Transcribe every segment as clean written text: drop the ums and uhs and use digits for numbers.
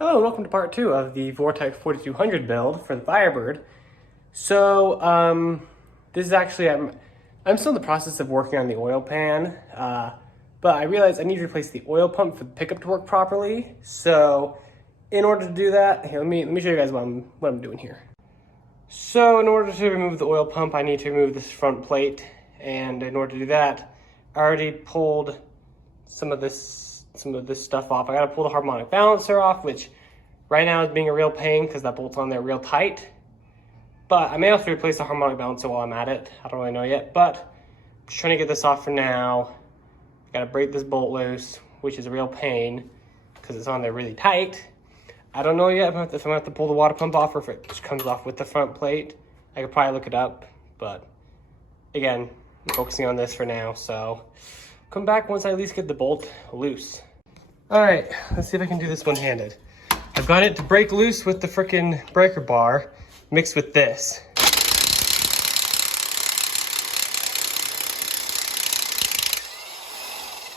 Hello and welcome to part 2 of the Vortec 4200 build for the Firebird. So, this is actually, I'm still in the process of working on the oil pan, but I realized I need to replace the oil pump for the pickup to work properly. So, in order to do that, here, let me show you guys what I'm doing here. So, in order to remove the oil pump, I need to remove this front plate, and in order to do that, I already pulled some of this stuff off. I gotta pull the harmonic balancer off, which right now is being a real pain because that bolt's on there real tight. But I may have to replace the harmonic balancer while I'm at it. I don't really know yet, but I'm just trying to get this off for now. I gotta break this bolt loose, which is a real pain because it's on there really tight. I don't know yet if I'm gonna have to pull the water pump off or if it just comes off with the front plate. I could probably look it up, but again, I'm focusing on this for now, so come back once I at least get the bolt loose. All right, let's see if I can do this one-handed. I've got it to break loose with the frickin' breaker bar mixed with this.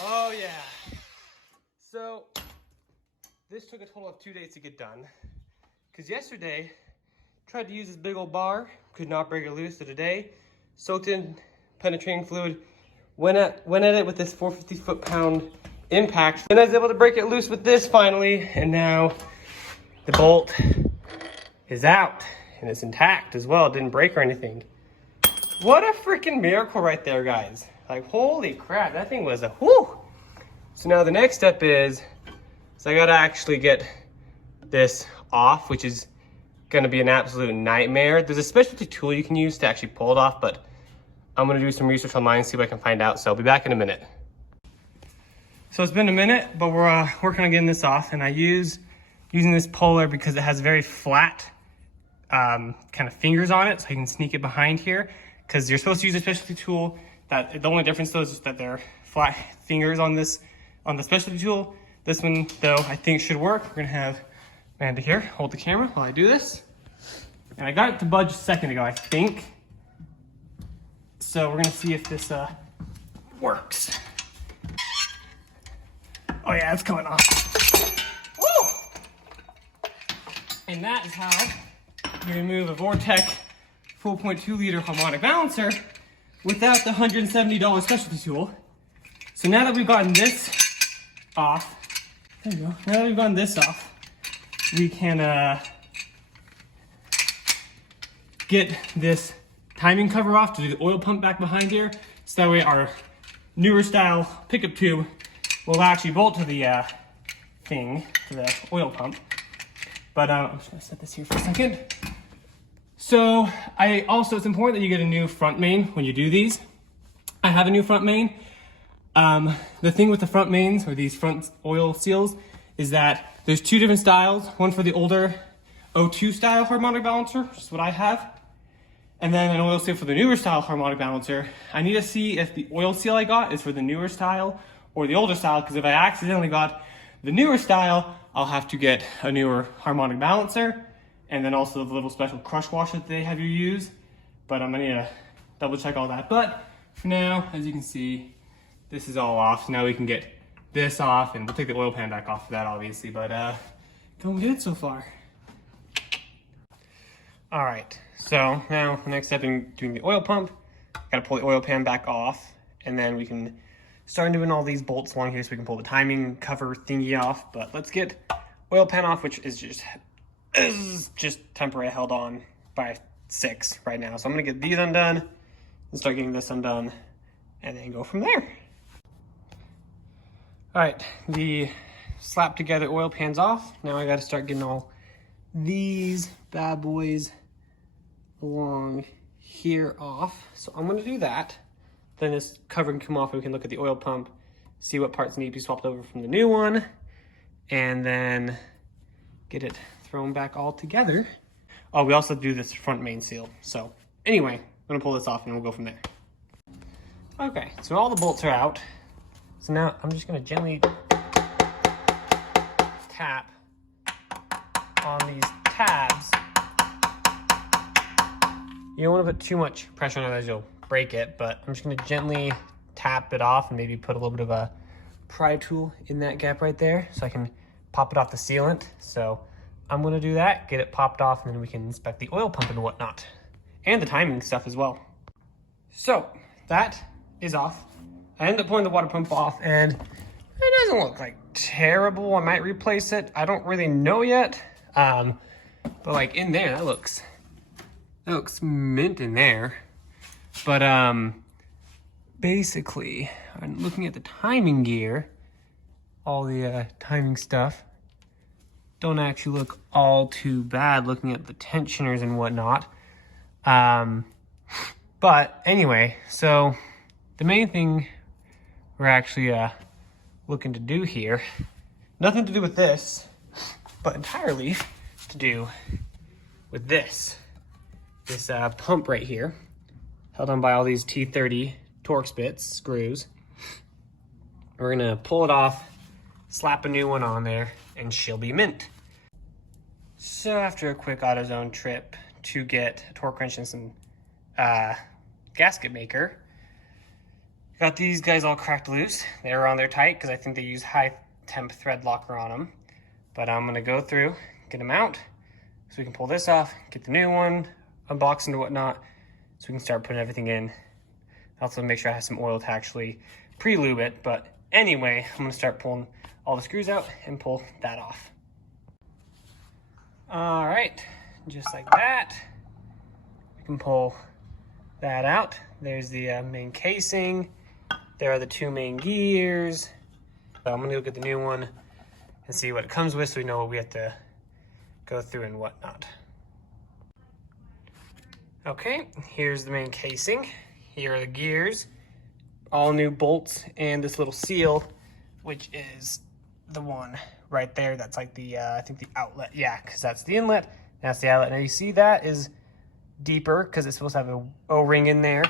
Oh yeah. So this took a total of 2 days to get done. Because yesterday, tried to use this big old bar, could not break it loose. So today, soaked in penetrating fluid, went at it with this 450 foot-pound impact. Then I was able to break it loose with this finally, and now the bolt is out and it's intact as well. It didn't break or anything. What a freaking miracle right there, guys. Like, holy crap, that thing was a whoo. So now the next step is I gotta actually get this off, which is gonna be an absolute nightmare. There's a specialty tool you can use to actually pull it off, but I'm gonna do some research online and see what I can find out. So I'll be back in a minute. So it's been a minute, but we're working on getting this off, and I using this puller because it has very flat kind of fingers on it, so I can sneak it behind here. Because you're supposed to use a specialty tool. That the only difference though is just that they're flat fingers on the specialty tool. This one though I think should work. We're gonna have Amanda here hold the camera while I do this, and I got it to budge a second ago, I think. So we're gonna see if this works. Oh yeah, it's coming off. Woo! And that is how you remove a Vortec 4.2 liter harmonic balancer without the $170 specialty tool. So now that we've gotten this off, there you go. Now that we've gotten this off, we can get this timing cover off to do the oil pump back behind here. So that way our newer style pickup tube will actually bolt to the thing, to the oil pump. But I'm just gonna set this here for a second. So it's important that you get a new front main when you do these. I have a new front main. The thing with the front mains, or these front oil seals, is that there's two different styles. One for the older O2 style harmonic balancer, which is what I have. And then an oil seal for the newer style harmonic balancer. I need to see if the oil seal I got is for the newer style or the older style, because if I accidentally got the newer style, I'll have to get a newer harmonic balancer, and then also the little special crush washer that they have you use. But I'm gonna need to double check all that. But for now, as you can see, this is all off. So now we can get this off, and we'll take the oil pan back off for that, obviously, but going good so far. All right, so now the next step in doing the oil pump, gotta pull the oil pan back off, and then we can start doing all these bolts along here so we can pull the timing cover thingy off. But let's get oil pan off, which is just temporary held on by 6 right now. So I'm gonna get these undone and start getting this undone and then go from there. All right, the slap together oil pan's off. Now I gotta start getting all these bad boys along here off. So I'm gonna do that. Then this cover can come off and we can look at the oil pump, see what parts need to be swapped over from the new one, and then get it thrown back all together. Oh, we also do this front main seal. So anyway, I'm gonna pull this off and we'll go from there. Okay, so all the bolts are out. So now I'm just gonna gently tap on these tabs. You don't wanna put too much pressure on it, as you'll break it, but I'm just gonna gently tap it off and maybe put a little bit of a pry tool in that gap right there so I can pop it off the sealant. So I'm gonna do that, get it popped off, and then we can inspect the oil pump and whatnot. And the timing stuff as well. So that is off. I ended up pulling the water pump off and it doesn't look like terrible. I might replace it. I don't really know yet. But like in there, that looks mint in there. But basically, I'm looking at the timing gear, all the timing stuff don't actually look all too bad looking at the tensioners and whatnot. But anyway, so the main thing we're actually looking to do here, nothing to do with this, but entirely to do with this pump right here, held on by all these T30 Torx bits, screws. We're gonna pull it off, slap a new one on there, and she'll be mint. So after a quick AutoZone trip to get a torque wrench and some gasket maker, got these guys all cracked loose. They were on there tight because I think they use high temp thread locker on them. But I'm gonna go through, get them out, so we can pull this off, get the new one, unbox and whatnot, so we can start putting everything in. Also make sure I have some oil to actually pre-lube it. But anyway, I'm gonna start pulling all the screws out and pull that off. All right, just like that. We can pull that out. There's the main casing. There are the two main gears. So I'm gonna go get the new one and see what it comes with so we know what we have to go through and whatnot. Okay, here's the main casing. Here are the gears, all new bolts, and this little seal, which is the one right there. That's like the, I think the outlet. Yeah, because that's the inlet, that's the outlet. Now you see that is deeper because it's supposed to have a O-ring in there.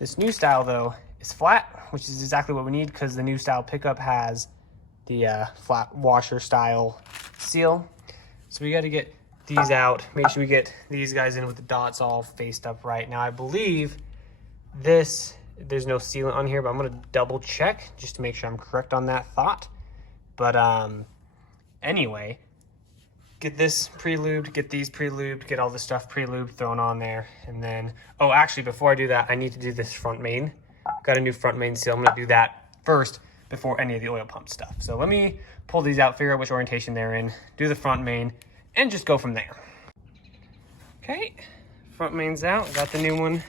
This new style though is flat, which is exactly what we need because the new style pickup has the flat washer style seal. So we got to get these out, make sure we get these guys in with the dots all faced up right. Now I believe there's no sealant on here, but I'm gonna double check just to make sure I'm correct on that thought. But anyway, get this pre-lubed, get these pre-lubed, get all the stuff pre-lubed thrown on there. And then, oh, actually, before I do that, I need to do this front main. Got a new front main seal. I'm gonna do that first before any of the oil pump stuff. So let me pull these out, figure out which orientation they're in, do the front main, and just go from there. Okay, front main's out. Got the new one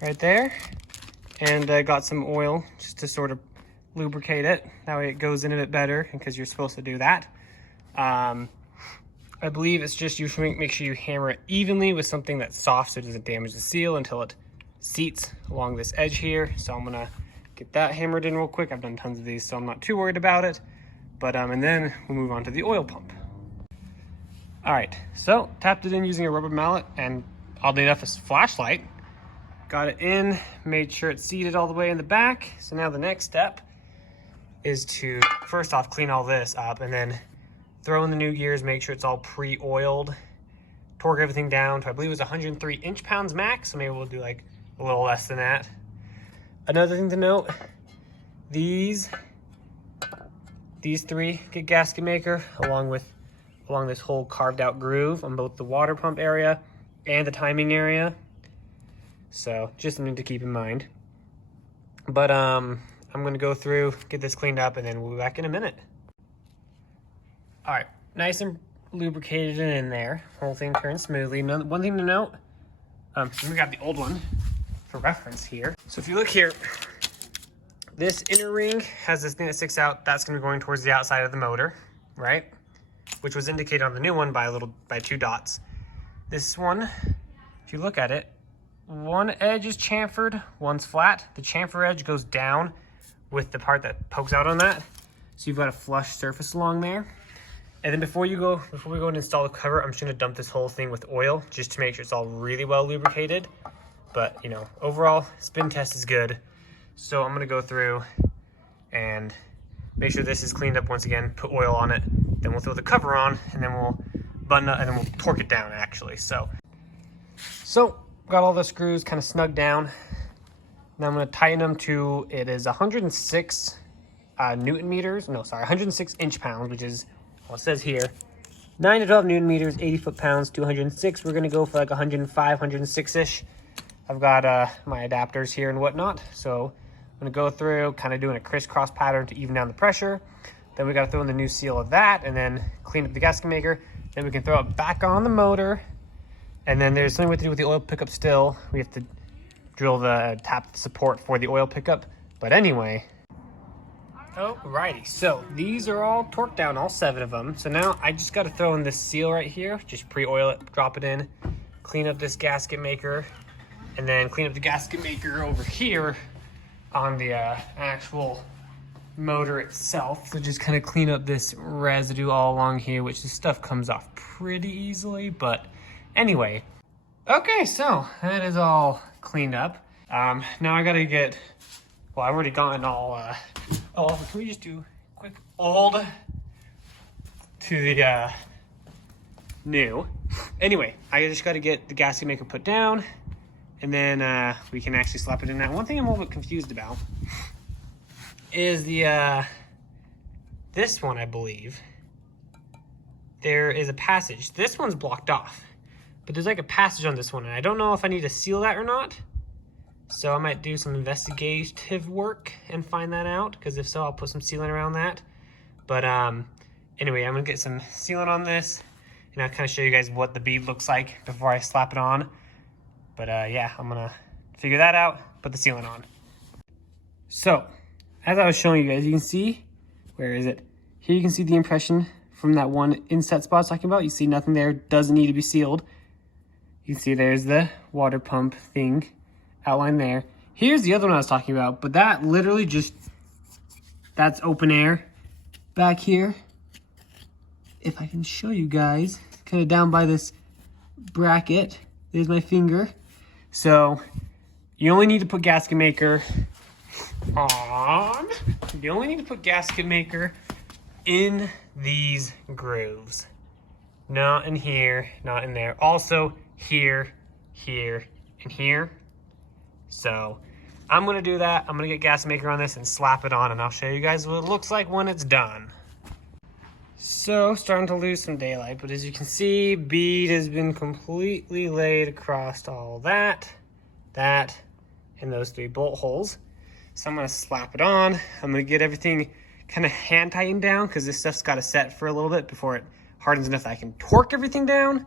right there. And I got some oil just to sort of lubricate it. That way it goes in a bit better because you're supposed to do that. I believe it's just you should make sure you hammer it evenly with something that's soft so it doesn't damage the seal until it seats along this edge here. So I'm gonna get that hammered in real quick. I've done tons of these, so I'm not too worried about it. But and then we'll move on to the oil pump. All right, so tapped it in using a rubber mallet and oddly enough, a flashlight. Got it in, made sure it's seated all the way in the back. So now the next step is to first off clean all this up and then throw in the new gears, make sure it's all pre-oiled, torque everything down to I believe it was 103 inch-pounds max, so maybe we'll do like a little less than that. Another thing to note, these three get gasket maker along this whole carved out groove on both the water pump area and the timing area. So just something to keep in mind. But I'm gonna go through, get this cleaned up, and then we'll be back in a minute. All right, nice and lubricated and in there. Whole thing turns smoothly. One thing to note, we got the old one for reference here. So if you look here, this inner ring has this thing that sticks out. That's gonna be going towards the outside of the motor, right? Which was indicated on the new one by two dots. This one, if you look at it, one edge is chamfered, one's flat. The chamfer edge goes down with the part that pokes out on that. So you've got a flush surface along there. And then before we go and install the cover, I'm just gonna dump this whole thing with oil just to make sure it's all really well lubricated. But you know, overall spin test is good. So I'm gonna go through and make sure this is cleaned up once again, put oil on it, then we'll throw the cover on and then we'll button it and then we'll torque it down actually. So got all the screws kind of snugged down. Now I'm gonna tighten them to, it is 106 106 inch-pounds, which is well, it says here, 9 to 12 newton meters, 80 foot-pounds, 206. We're going to go for like 105, 106-ish. I've got my adapters here and whatnot. So I'm going to go through kind of doing a crisscross pattern to even down the pressure. Then we got to throw in the new seal of that and then clean up the gasket maker. Then we can throw it back on the motor. And then there's something we have to do with the oil pickup still. We have to drill the tap support for the oil pickup. But anyway. Alrighty, so these are all torqued down, all 7 of them. So now I just got to throw in this seal right here. Just pre-oil it, drop it in, clean up this gasket maker, and then clean up the gasket maker over here on the actual motor itself. So just kind of clean up this residue all along here, which this stuff comes off pretty easily. But anyway, okay, so that is all cleaned up. Now I got to get, well, I've already gotten all, can we just do a quick old to the new? Anyway, I just got to get the gasket maker put down, and then we can actually slap it in. Now, one thing I'm a little bit confused about is the this one, I believe. There is a passage. This one's blocked off, but there's like a passage on this one, and I don't know if I need to seal that or not. So I might do some investigative work and find that out, because if so, I'll put some sealant around that. But anyway, I'm gonna get some sealant on this, and I'll kind of show you guys what the bead looks like before I slap it on. But yeah, I'm gonna figure that out, put the sealant on. So, as I was showing you guys, you can see, where is it? Here you can see the impression from that one inset spot I was talking about. You see nothing there, doesn't need to be sealed. You can see there's the water pump thing outline there. Here's the other one I was talking about, but that literally just, that's open air back here. If I can show you guys, kind of down by this bracket, there's my finger. So you only need to put gasket maker on. You only need to put gasket maker in these grooves. Not in here, not in there. Also here, here, and here. So I'm gonna do that. I'm gonna get gasket maker on this and slap it on, and I'll show you guys what it looks like when it's done. So starting to lose some daylight, but as you can see, bead has been completely laid across all that, and those 3 bolt holes. So I'm gonna slap it on. I'm gonna get everything kind of hand tightened down, because this stuff's got to set for a little bit before it hardens enough that I can torque everything down.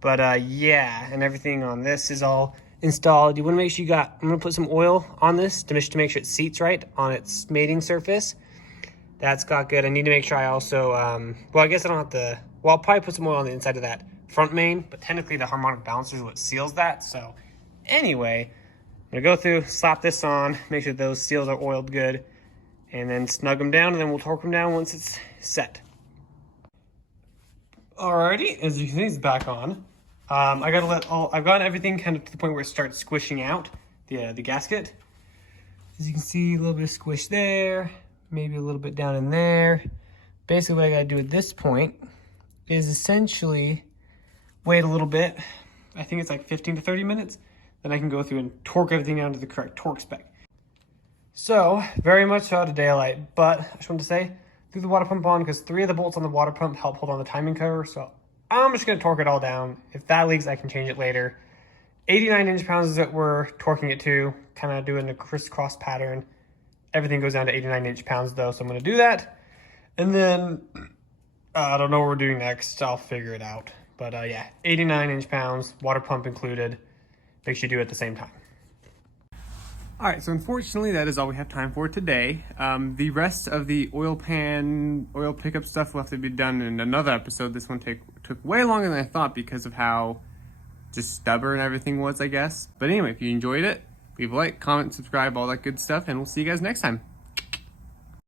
But yeah, and everything on this is all installed. You want to make sure I'm going to put some oil on this to make sure it seats right on its mating surface. That's got good. I need to make sure I also, well, I guess I don't have to, well, I'll probably put some oil on the inside of that front main, but technically the harmonic balancer is what seals that. So anyway, I'm going to go through, slap this on, make sure those seals are oiled good, and then snug them down, and then we'll torque them down once it's set. Alrighty, as you can see, it's back on. I gotta I've gotten everything kind of to the point where it starts squishing out the gasket. As you can see, a little bit of squish there, maybe a little bit down in there. Basically what I gotta do at this point is essentially wait a little bit. I think it's like 15 to 30 minutes. Then I can go through and torque everything down to the correct torque spec. So, very much out of daylight, but I just wanted to say, threw the water pump on because 3 of the bolts on the water pump help hold on the timing cover, so I'm just going to torque it all down. If that leaks, I can change it later. 89 inch-pounds is what we're torquing it to, kind of doing a crisscross pattern. Everything goes down to 89 inch-pounds though, so I'm going to do that. And then, I don't know what we're doing next. I'll figure it out. But yeah, 89 inch-pounds, water pump included. Make sure you do it at the same time. All right, so unfortunately, that is all we have time for today. The rest of the oil pickup stuff will have to be done in another episode. This one took way longer than I thought because of how just stubborn everything was, I guess. But anyway, if you enjoyed it, leave a like, comment, subscribe, all that good stuff, and we'll see you guys next time.